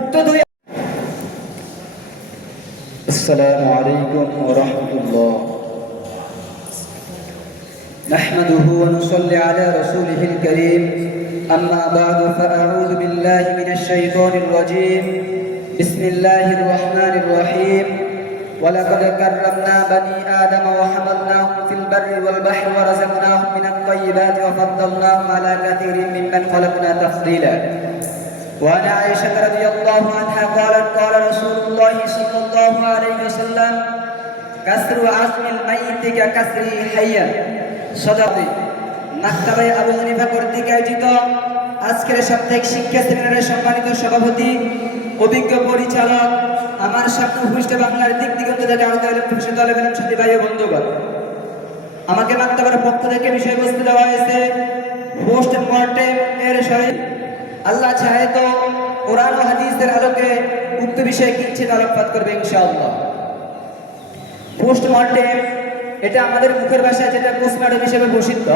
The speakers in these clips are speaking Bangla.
উক্ত দুই السلام عليكم ورحمة الله نحمده ونصلي على رسوله الكريم أما بعد فأعوذ بالله من الشيطان الرجيم بسم الله الرحمن الرحيم ولقد كرمنا بني آدم وحملناهم في البر والبحر ورزقناهم من الطيبات وفضلناهم على كثير ممن خلقنا تفضيلا وعن عائشة رضي الله عنها قالت قال رسول الله صلى الله عليه وسلم كسر عظم الميت ككسر حيا صدقه মাক্তাবে আবু হানিফা কর্তৃক আয়োজিত আজকের সাপ্তাহিক শিক্ষা সেমিনারের সম্মানিত সভাপতি অভিজ্ঞ পরিচালক আমার সামনে উপস্থিত বাংলার দিক দিগন্ত থেকে আহত আলেম সাথী ভাই ও বন্ধুগণ, আমাকে মাক্তাবের পক্ষ থেকে বিষয়বস্তু দেওয়া হয়েছে পোস্ট মর্টেম এর সহিত আল্লাহ চাহে তো কোরআন ও হাদিসের আলোকে উক্ত বিষয়ে কিঞ্চিত আলোকপাত করবে ইনশাআল্লাহ। পোস্ট মর্টেম এটা আমাদের মুখের ভাষায় যেটা পোস্টমর্টম হিসেবে প্রসিদ্ধ,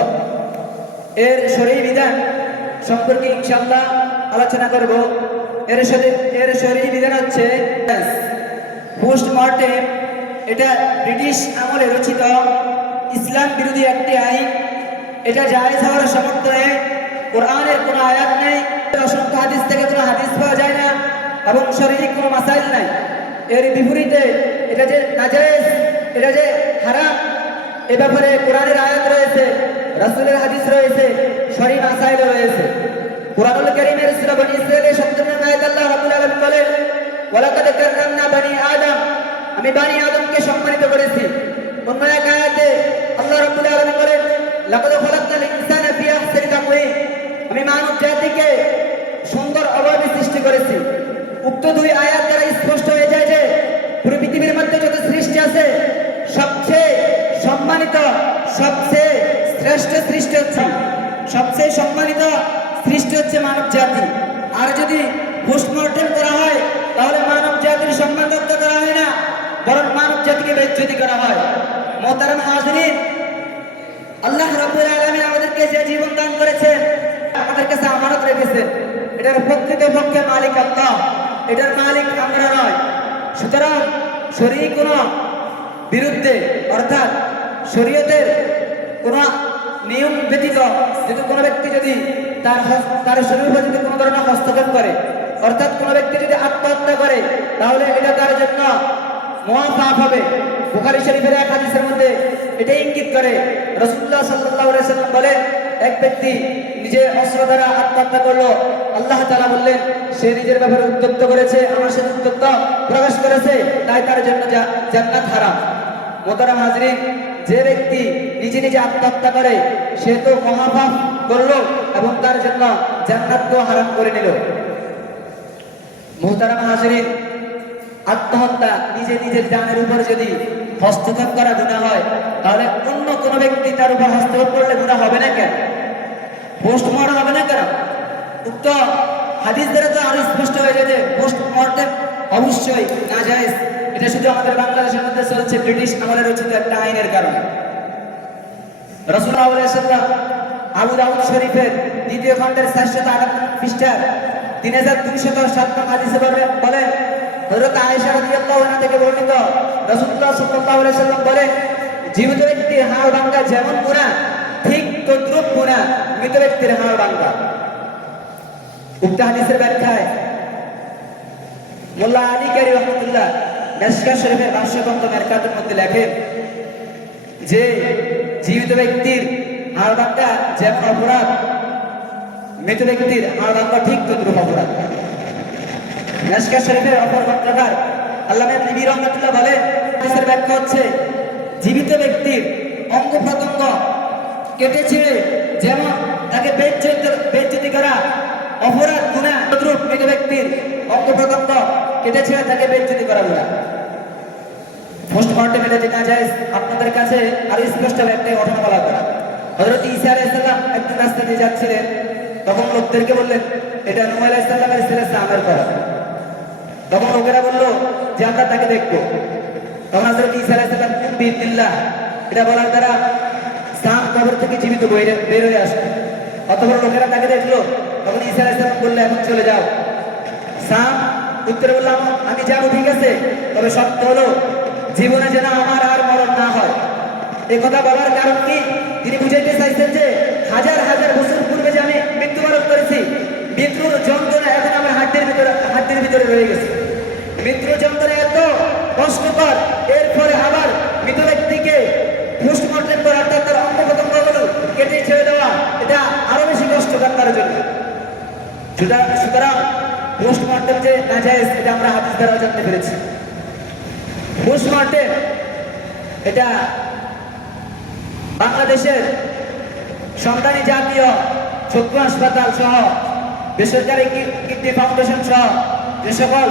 এর শরীয়ী বিধান সম্পর্কে ইনশাআল্লাহ আলোচনা করব। এর শরীয়ী বিধান হচ্ছে পোস্টমর্টেম এটা ব্রিটিশ আমলে রচিত ইসলাম বিরোধী একটি আইন। এটা জায়েজ হওয়ার সমর্থনে কোরআনের কোনো আয়াত নেই, অসংখ্য হাদিস থেকে কোনো হাদিস পাওয়া যায় না এবং শরীয়ী কোনো মাসাইল নাই। এর বিপরীতে এটা যে নাজায়েজ, এটা যে হারাম, এ ব্যাপারে কোরআনের আয়াত রয়েছে, রাসূলের হাদিস রয়েছে, শরীয়ী মাসাইল রয়েছে। কোরআনুল কারীমের সূরা বনী ইসরাঈলের ৭০ নং আয়াতে আল্লাহ রাব্বুল আলামিন বলেন, ওয়ালাকাদ কাররামনা বনী আদম, আমি বনী আদমকে সম্মানিত করেছি। অন্য এক আয়াতে আল্লাহ রাব্বুল আলামিন বলেন, লাকাদ খালাকনাল ইনসানা ফি আহসানি তাকওয়িম, আমি মানব জাতিকে সুন্দর অবয়বে সৃষ্টি করেছি। উক্ত দুই আয়াত দ্বারা স্পষ্ট হয়ে যায় যে পুরো পৃথিবীর মধ্যে যত সৃষ্টি আছে সবচেয়ে সম্মানিত, সবচেয়ে শ্রেষ্ঠ সৃষ্টি হচ্ছে, সবচেয়ে সম্মানিত সৃষ্টি হচ্ছে মানব জাতি। আর যদি পোস্টমর্টেম করা হয় তাহলে মানব জাতির সম্মান রক্ষা করা হয় না, বরং মানব জাতিকে বেইজ্জতি করা হয়। মুহতারাম হাজিরিন, আল্লাহ রাব্বুল আলামিন আমাদেরকে যে জীবন দান করেছেন, আমাদের কাছে আমানত রেখেছেন, এটার প্রকৃতপক্ষে মালিক আল্লাহ, এটার মালিক আমরা নয়। সুতরাং শরীয়ী কোনো বিরুদ্ধে অর্থাৎ শরীয়তের কোনো নিয়ম ব্যতীত যদি কোনো ব্যক্তি যদি তার শরীর উপর যদি কোনো ধরনের হস্তক্ষেপ করে, অর্থাৎ কোনো ব্যক্তি যদি আত্মহত্যা করে, তাহলে এটা তার জন্য মহাপাপ হবে। বুখারী শরীফের এক হাদিসের মধ্যে এটা ইঙ্গিত করে। রাসূলুল্লাহ সাল্লাল্লাহু আলাইহি ওয়াসাল্লাম বলেন, এক ব্যক্তি নিজে অস্ত্র দ্বারা আত্মহত্যা করলো, আল্লাহ তাআলা বললেন সে নিজের ব্যাপারে উদ্যত করেছে, আমার সাথে উদ্যত প্রকাশ করেছে, তাই তার জন্য জান্নাত হারাম। মুহতারাম হাজিরিন, যে ব্যক্তি নিজে নিজে আত্মহত্যা করে সে তো মহাপাপ করলো এবং তার জন্য জান্নাতও হারাম করে নিল। মুহতারাম হাজিরিন, আত্মহত্যা নিজে নিজের জানের উপর যদি হস্তক্ষেপ করা গুনাহ হয়, তাহলে অন্য কোনো ব্যক্তি তার উপর হস্তক্ষেপ করলে গুনাহ হবে না কেন? পোস্টমর্টম হবে না কেন? উক্ত হাদিস দ্বারা তো আরো স্পষ্ট হয়ে যায় যে পোস্টমর্টম অবশ্যই নাজায়েজ। এটা শুধু আমাদের বাংলাদেশের মধ্যে চলছে ব্রিটিশ আমলে রচিত একটা আইনের কারণে। রাসূলুল্লাহ সাল্লাল্লাহু আলাইহি ওয়াসাল্লাম আবু দাউদ শরীফের ২য় খণ্ডের ৪৮৮ পৃষ্ঠার ৩২০৭ নং হাদিসে বলেন, হযরত আয়েশা রাদিয়াল্লাহু আনহা থেকে বর্ণিত, রাসূলুল্লাহ সাল্লাল্লাহু আলাইহি ওয়াসাল্লাম বলেন, জীবিত ব্যক্তির হাড় ভাঙা যেমন গুনাহ, ঠিক তদ্রূপ গুনাহ মৃত ব্যক্তির হাড় ভাঙা। উক্ত হাদিসের ব্যাখ্যায় মোল্লা আলী কারি রাহমাতুল্লাহ মিশকাত শরীফের ভাষ্যগ্রন্থ মেরকাতের মধ্যে লেখেন যে জীবিত ব্যক্তির হাড় ভাঙা যেমন অপরাধ, মৃত ব্যক্তির হাড় ভাঙা ঠিক তদ্রূপ অপরাধ। মিশকাত শরীফের অপর গ্রন্থকার আল্লামা ইবনে রাহমাতুল্লাহ বলেন, হাদিসের ব্যাখ্যা হচ্ছে জীবিত ব্যক্তির অঙ্গ প্রত্যঙ্গ কেটে ছিঁড়ে যেমন তাকে বেইজ্জতি করা অপরাধ গুনাহ, তদ্রূপ মৃত ব্যক্তির অঙ্গ প্রত্যঙ্গ কেটে ছিঁড়ে তাকে বেইজ্জতি করা গুনাহ। পোস্টমর্টেম এটা যেটা জায়েজ, আপনাদের কাছে আরো স্পষ্ট একটাই ঘটনা বলা করা। হযরত ঈসা আলাইহিস সালাম একদিন রাস্তা দিয়ে যাচ্ছিলেন, তখন লোকদেরকে বললেন এটা নূহ আলাইহিস সালামের ছেলে সামের করা। তখন লোকেরা বললো যে আমরা তাকে দেখবো। তখন হযরত ঈসা আলাইহিস সালাম বিদিল্লাহ এটা বলার দ্বারা সাম কবর থেকে জীবিত বের হয়ে আসবে। অতঃপর লোকেরা তাকে দেখলো, তখন ঈসা আলাইহিস সালাম বললেন এখন চলে যাও। সাম উত্তরে বললাম আমি যাবো, ঠিক আছে, তবে সত্য হলো জীবনে যেন আমার আর মরণ না হয়। এই কথা বলার কারণ কি? তিনি বুঝাইতে চাইছেন যে হাজার হাজার বছর পূর্বে যে আমি মৃত্যুবরণ করেছি, মৃত্যুর যন্ত্রণা এখন আমার হাতের ভিতরে রয়ে গেছে। মৃত্যুর যন্ত্রণা এত কষ্টকর, এরপরে আবার মৃত ব্যক্তিকে পোস্টমর্টেম করা, অর্থাৎ তার অঙ্গ প্রত্যঙ্গগুলো কেটে ছেড়ে দেওয়া, এটা আরো বেশি কষ্টকর তার জন্য। সুতরাং পোস্টমর্টেম যে নাজায়েজ, এটা আমরা হাদিস দ্বারা জানতে পেরেছি। পোস্টমর্টেম এটা বাংলাদেশের সন্তানী জাতীয় চক্ষু হাসপাতাল সহ বেসরকারি কিডনি ফাউন্ডেশন সহ যে সকল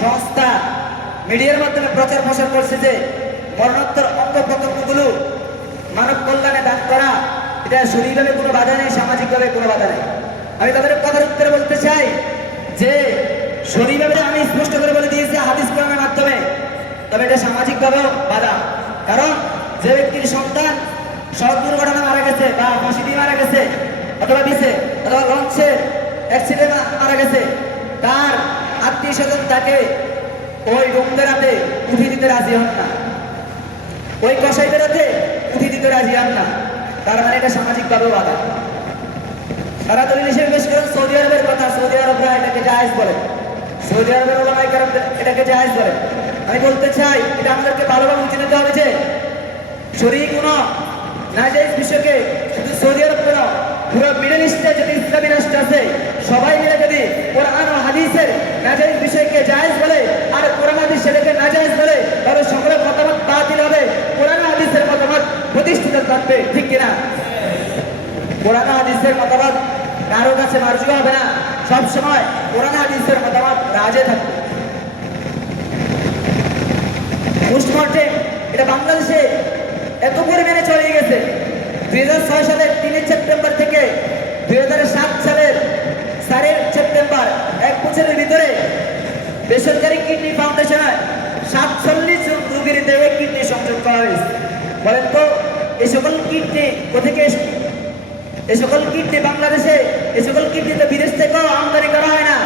সংস্থা মিডিয়ার মাধ্যমে প্রচার প্রসার করছে যে মরণোত্তর অঙ্গ প্রত্যঙ্গগুলো মানব কল্যাণে দান করা, এটা শরীরভাবে কোনো বাধা নেই, সামাজিকভাবে কোনো বাধা নেই। আমি তাদের কথার উত্তরে বলতে চাই যে শরীরভাবে আমি স্পষ্ট করে বলে দিয়েছি হাদিস কোরআনের মাধ্যমে, তবে এটা সামাজিকভাবেও বাধা। কারণ যে ব্যক্তির সন্তান সড়ক দুর্ঘটনা মারা গেছে বা ফাঁসি দিয়ে মারা গেছে অথবা বিছে অথবা লঞ্চের অ্যাক্সিডেন্ট মারা গেছে, তার আত্মীয় স্বজন তাকে ওই রুমদের হাতে উঠিয়ে দিতে রাজি হন না, ওই কসাইদের হাতে উঠিয়ে দিতে রাজি হন না। তার মানে এটা সামাজিকভাবেও বাধা। তারা দলিল হিসেবে পেশ করেন সৌদি আরবের কথা। সৌদি আরবরা এটাকে জায়েজ বলে, সৌদি আরবের ওলামায়ে কেরাম এটাকে জায়েজ বলে। আমি বলতে চাই এটা আমাদেরকে ভালোভাবে বুঝে নিতে হবে যে শরীর কোনো নাজায়েজ বিষয়কে শুধু সৌদি আরব কেন, পুরো মিডল ইস্টে যদি ইসলামী রাষ্ট্র আছে সবাই মিলে যদি কোরআন ও হাদিসের নাজায়েজ বিষয়কে জায়েজ বলে আর কোরআন হাদিস সেটাকে নাজায়েজ বলে, তাহলে সকলের মতামত বাতিল হবে, কোরআন হাদিসের মতামত প্রতিষ্ঠিত থাকবে, ঠিক কিনা? কোরআন হাদিসের মতামত কারো কাছে মার্জু হবে না, সবসময় কোরআন হাদিসের মতামত রাজে থাকবে। পোস্টমর্টেম এটা বাংলাদেশে এত পরিমাণে চলে গেছে। 2006 সালের 3 সেপ্টেম্বর থেকে 2007 সালের 4 সেপ্টেম্বর, এক বছরের ভিতরে বেসরকারি কিডনি ফাউন্ডেশনে 47 জন রোগীর দেহে কিডনি সংযোগ করা হয়েছে। বলেন তো এই সকল কিডনি কোথেকে এসেছে? এই সকল কিডনি বাংলাদেশে, এই সকল কিডনি তো বিদেশ থেকেও আমদানি করা হয় না,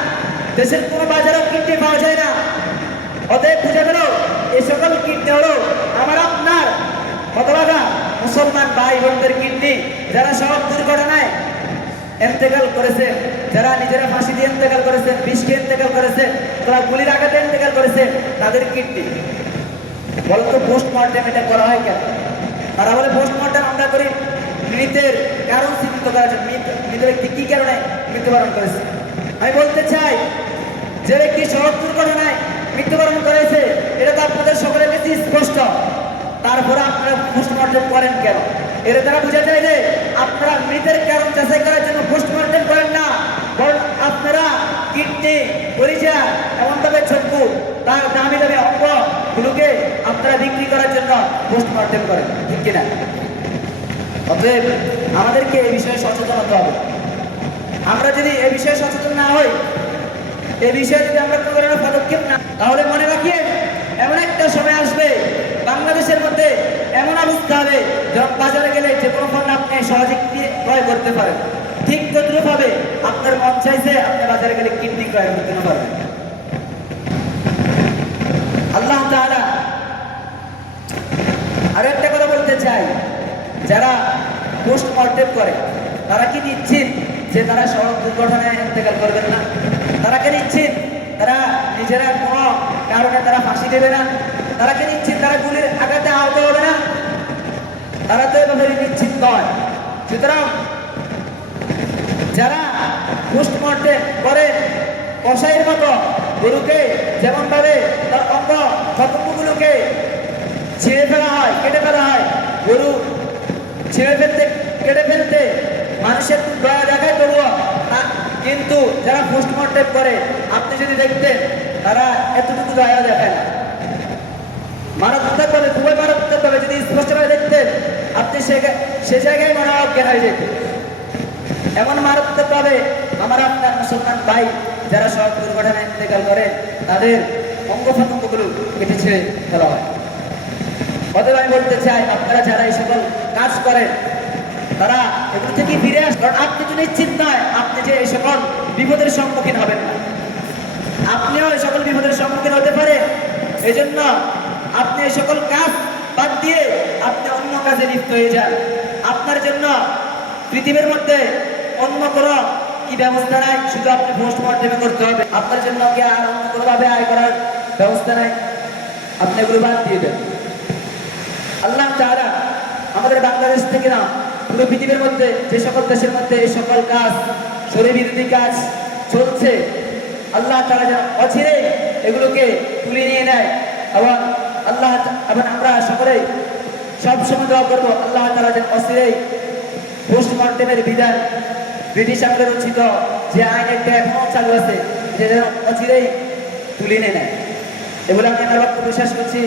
দেশের কোনো বাজারেও কিডনি পাওয়া যায় না। অতএব বুঝে গেল এই সকল কিডনি হলো আমার আপনার হতভাগা মুসলমান ভাই বোনদের কিডনি, যারা সব দুর্ঘটনায় ইন্তেকাল করেছে, যারা নিজেরা ফাঁসি দিয়ে ইন্তেকাল করেছে, বিষকে ইন্তেকাল করেছে, তারা গুলির আঘাতে ইন্তেকাল করেছে, তাদের কিডনি। বলতো পোস্টমর্টেম এটা করা হয় কেন? তারা বলে পোস্টমর্টেম আমরা করি মৃতের কারণ চিহ্নিত করার জন্য, মৃত ব্যক্তি কি কারণে মৃত্যুবরণ করেছে। আমি বলতে চাই যে ব্যক্তি সড়ক দুর্ঘটনায় মৃত্যুবরণ করেছে এটা তো আপনাদের সকলের কাছে স্পষ্ট, তারপরে আপনারা পোস্টমর্টেম করেন কেন? এর দ্বারা বোঝা যায় যে আপনারা মৃতের কারণ যাচাই করার জন্য পোস্টমর্টেম করেন না, বরং আপনারা কিডনি, পরিচা, এমনভাবে চক্ষু, তার দামি দামি অঙ্গগুলোকে আপনারা বিক্রি করার জন্য পোস্টমর্টেম করেন, ঠিক কিনা? অতএব আমাদেরকে এই বিষয়ে সচেতন হতে হবে। আমরা যদি এই বিষয়ে সচেতন না হই, এই বিষয়ে যদি আমরা কোনো ধরনের পদক্ষেপ না, তাহলে মনে রাখিয়ে এমন একটা সময় আসবে বাংলাদেশের মধ্যে এমন অবস্থা হবে যখন বাজারে গেলে যে কোনো পণ্য আপনি সহজে ক্রয় করতে পারেন, ঠিক তদ্রুপ হবে আপনার মন চাইছে আপনি বাজারে গেলে কিডনি ক্রয় করতে না পারবেন। আল্লাহ তাআলা আর একটা কথা বলতে চাই, যারা পোস্টমর্টেম করে তারা কি নিশ্চিত যে তারা সড়ক দুর্ঘটনায় ইন্তেকাল করবেন না? তারা কি নিশ্চিত তারা নিজেরা কোনো কারণে তারা ফাঁসি দেবে না? তারা কি নিশ্চিত তারা গুলির আঘাতে আহত হবে না? তারা তো এভাবে নিশ্চিত নয়। সুতরাং যারা পোস্টমর্টেম করে কসাইয়ের মতো গরুকে যেমন ভাবে তার অঙ্গ প্রত্যঙ্গগুলোকে ছিঁড়ে ফেলা হয়, কেটে ফেলা হয়, গরু ছিঁড়ে ফেলতে কেটে ফেলতে মানুষের দয়া দেখায় তবুও, কিন্তু যারা পোস্টমর্টেম করে আপনি যদি দেখতেন তারা এতটুকু দয়া দেখায় না। মারাত্মকভাবে, খুবই মারাত্মকভাবে যদি স্পষ্টভাবে দেখতেন আপনি সে জায়গায় মনে অজ্ঞান হয়ে যেতেন। এমন মারাত্মকভাবে আমার আপনার মুসলমান ভাই যারা সড়ক দুর্ঘটনায় ইন্তেকাল করে তাদের অঙ্গ প্রত্যঙ্গগুলো কেটে ছেড়ে ফেলা হয়। অতএব আমি বলতে চাই আপনারা যারা এই সকল কাজ করেন তারা এগুলো থেকে ফিরে আসেন, কারণ আপনি তো নিশ্চিত নয় আপনি যে এই সকল বিপদের সম্মুখীন হবেন না। আপনিও এই সকল বিপদের সম্মুখীন হতে পারে। এই জন্য আপনি এই সকল কাজ বাদ দিয়ে আপনি অন্য কাজে লিপ্ত হয়ে যান। আপনার জন্য পৃথিবীর মধ্যে অন্য কোনো কি ব্যবস্থা নাই, শুধু আপনি পোস্টমর্টেমে করতে হবে। আপনার জন্য কি আর অন্য কোনোভাবে আয় করার ব্যবস্থা নাই, আপনি এগুলো বাদ দিয়ে দেন। আল্লাহ তাআলা আমাদের বাংলাদেশ থেকে না, পুরো পৃথিবীর মধ্যে যে সকল দেশের মধ্যে এই সকল কাজ, শরীর বিরোধী কাজ চলছে, আল্লাহ তাআলা যেন অচিরেই এগুলোকে তুলে নিয়ে নেয়। এবং এবং আমরা সকলেই সবসময় দোয়া করবো আল্লাহ তাআলা যেন অচিরেই পোস্টমর্টেমের বিধান, ব্রিটিশ আমলে রচিত যে আইন একটা এখনো চালু আছে, যে যেন অচিরেই তুলে নিয়ে নেয়। এগুলো আমি আমার বক্তব্য শেষ করছি।